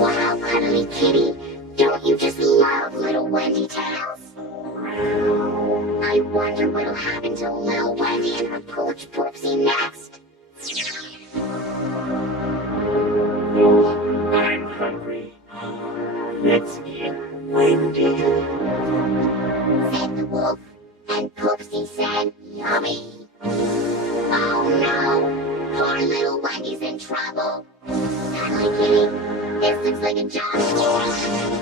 Wow, cuddly kitty, don't you just love little Wendy Tales? I wonder what'll happen to little Wendy and her pooch poopsie next. Oh, I'm hungry. Let's eat Wendy. Said the wolf, and Poopsie said, yummy. Oh no, poor little Wendy's in trouble. Cuddly kitty, this looks like a job for us.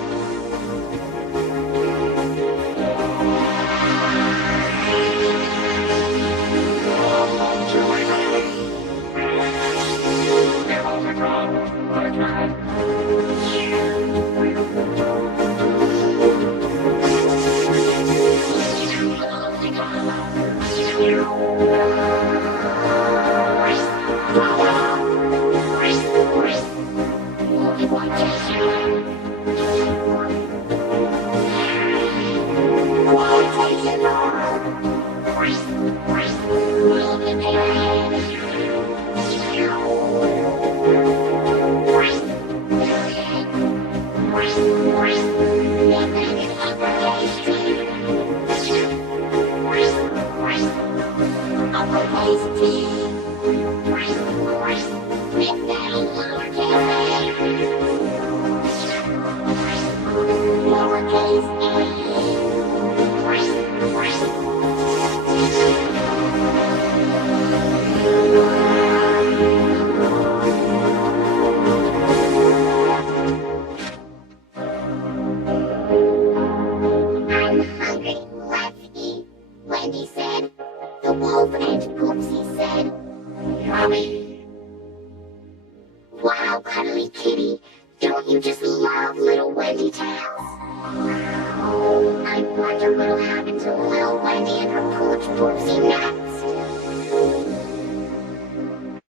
Wendy said. The wolf and Poopsie said, yummy. Wow, cuddly kitty, don't you just love little Wendy Tales? I wonder what'll happen to little Wendy and her pooch Poopsie